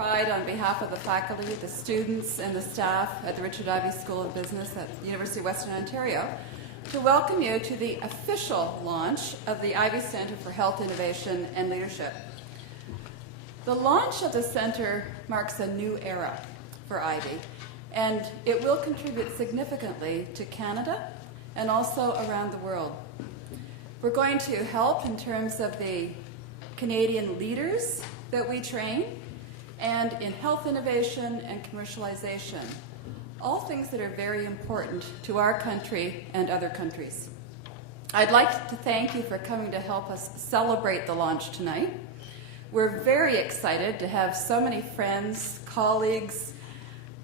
pride on behalf of the faculty, the students, and the staff at the Richard Ivey School of Business at the University of Western Ontario to welcome you to the official launch of the Ivey Centre for Health Innovation and Leadership. The launch of the Centre marks a new era for Ivey, and it will contribute significantly to Canada and also around the world. We're going to help in terms of the Canadian leaders that we train and in health innovation and commercialization, all things that are very important to our country and other countries. I'd like to thank you for coming to help us celebrate the launch tonight. We're very excited to have so many friends, colleagues,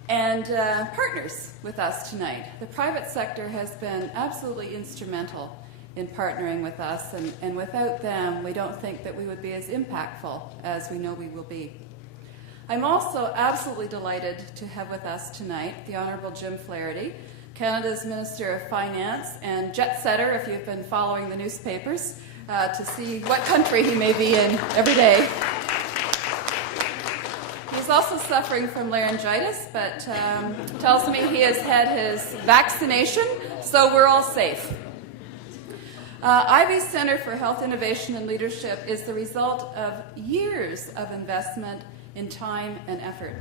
and partners with us tonight. The private sector has been absolutely instrumental in partnering with us, and without them, we don't think that we would be as impactful as we know we will be. I'm also absolutely delighted to have with us tonight the Honourable Jim Flaherty, Canada's Minister of Finance and jet setter, if you've been following the newspapers, to see what country he may be in every day. He's also suffering from laryngitis, but tells me he has had his vaccination, so we're all safe. Ivey Centre for Health Innovation and Leadership is the result of years of investment in time and effort.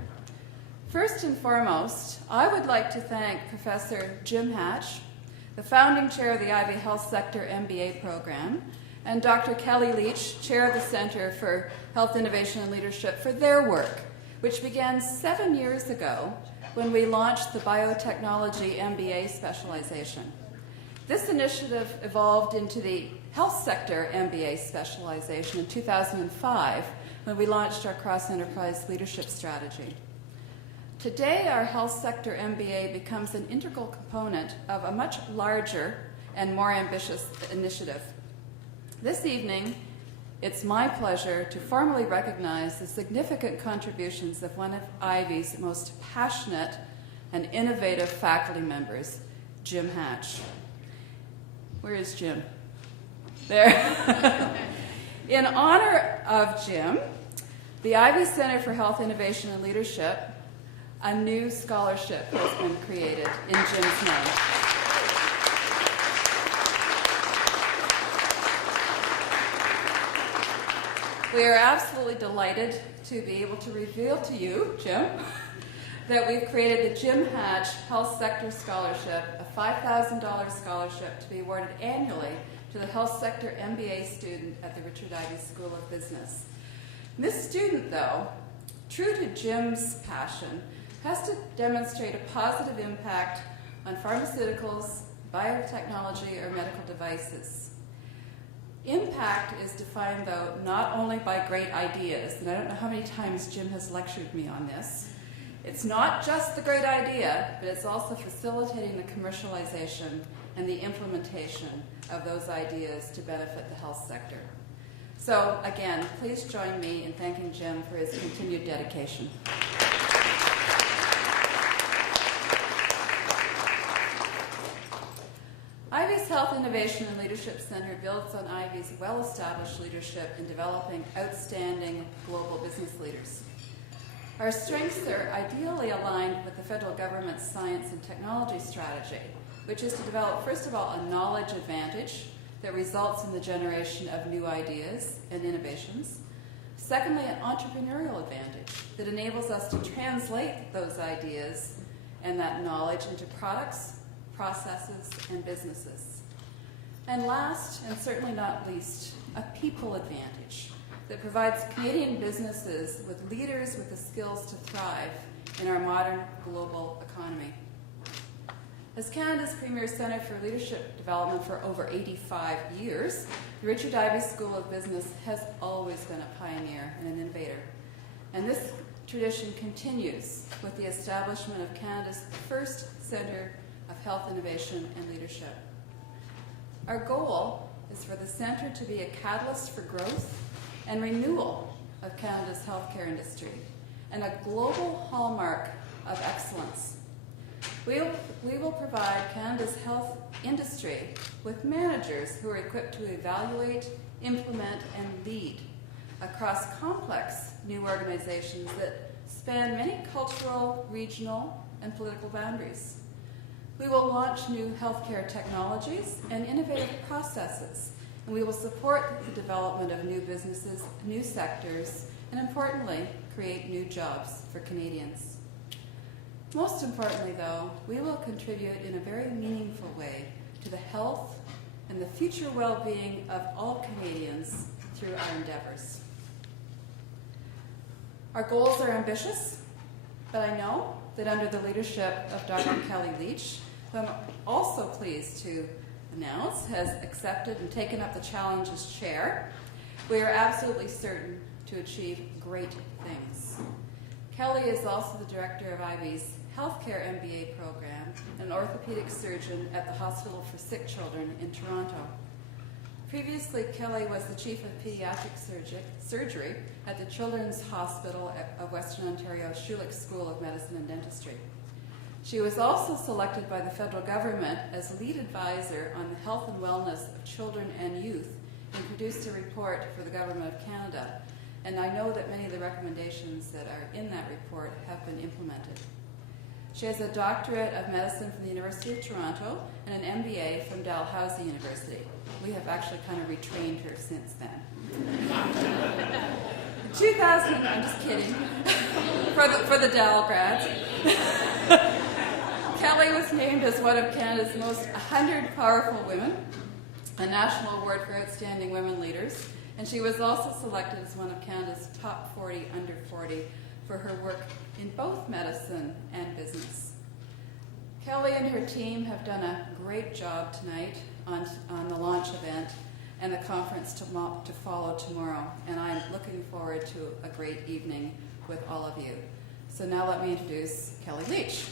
First and foremost, I would like to thank Professor Jim Hatch, the founding chair of the Ivey Health Sector MBA program, and Dr. Kelly Leach, chair of the Centre for Health Innovation and Leadership, for their work, which began 7 years ago when we launched the Biotechnology MBA specialization. This initiative evolved into the Health Sector MBA specialization in 2005 when we launched our cross-enterprise leadership strategy. Today, our Health Sector MBA becomes an integral component of a much larger and more ambitious initiative. This evening, it's my pleasure to formally recognize the significant contributions of one of Ivey's most passionate and innovative faculty members, Jim Hatch. Where is Jim? There. In honor of Jim, the Ivey Centre for Health Innovation and Leadership, a new scholarship has been created in Jim's name. We are absolutely delighted to be able to reveal to you, Jim, that we've created the Jim Hatch Health Sector Scholarship, a $5,000 scholarship to be awarded annually to the Health Sector MBA student at the Richard Ivey School of Business. This student, though, true to Jim's passion, has to demonstrate a positive impact on pharmaceuticals, biotechnology, or medical devices. Impact is defined, though, not only by great ideas, and I don't know how many times Jim has lectured me on this. It's not just the great idea, but it's also facilitating the commercialization and the implementation of those ideas to benefit the health sector. So, again, please join me in thanking Jim for his continued dedication. Ivey's Health Innovation and Leadership Centre builds on Ivey's well-established leadership in developing outstanding global business leaders. Our strengths are ideally aligned with the federal government's science and technology strategy, which is to develop, first of all, a knowledge advantage that results in the generation of new ideas and innovations. Secondly, an entrepreneurial advantage that enables us to translate those ideas and that knowledge into products, processes, and businesses. And last, and certainly not least, a people advantage that provides Canadian businesses with leaders with the skills to thrive in our modern global economy. As Canada's premier centre for leadership development for over 85 years, the Richard Ivey School of Business has always been a pioneer and an innovator. And this tradition continues with the establishment of Canada's first Centre of Health Innovation and Leadership. Our goal is for the centre to be a catalyst for growth and renewal of Canada's healthcare industry and a global hallmark of excellence. We will provide Canada's health industry with managers who are equipped to evaluate, implement, and lead across complex new organizations that span many cultural, regional, and political boundaries. We will launch new healthcare technologies and innovative processes, and we will support the development of new businesses, new sectors, and importantly, create new jobs for Canadians. Most importantly, though, we will contribute in a very meaningful way to the health and the future well-being of all Canadians through our endeavors. Our goals are ambitious, but I know that under the leadership of Dr. Kelly Leach, who I'm also pleased to announce has accepted and taken up the challenge as chair, we are absolutely certain to achieve great things. Kelly is also the director of IB's Healthcare MBA program and an orthopedic surgeon at the Hospital for Sick Children in Toronto. Previously, Kelly was the chief of pediatric surgery at the Children's Hospital of Western Ontario Schulich School of Medicine and Dentistry. She was also selected by the federal government as lead advisor on the health and wellness of children and youth and produced a report for the Government of Canada. And I know that many of the recommendations that are in that report have been implemented. She has a doctorate of medicine from the University of Toronto and an MBA from Dalhousie University. We have actually kind of retrained her since then. In 2000, I'm just kidding, for the Dal grads. Kelly was named as one of Canada's most 100 powerful women, a national award for outstanding women leaders, and she was also selected as one of Canada's top 40 under 40 for her work in both medicine and business. Kelly and her team have done a great job tonight on the launch event and the conference to follow tomorrow, and I'm looking forward to a great evening with all of you. So now let me introduce Kelly Leach.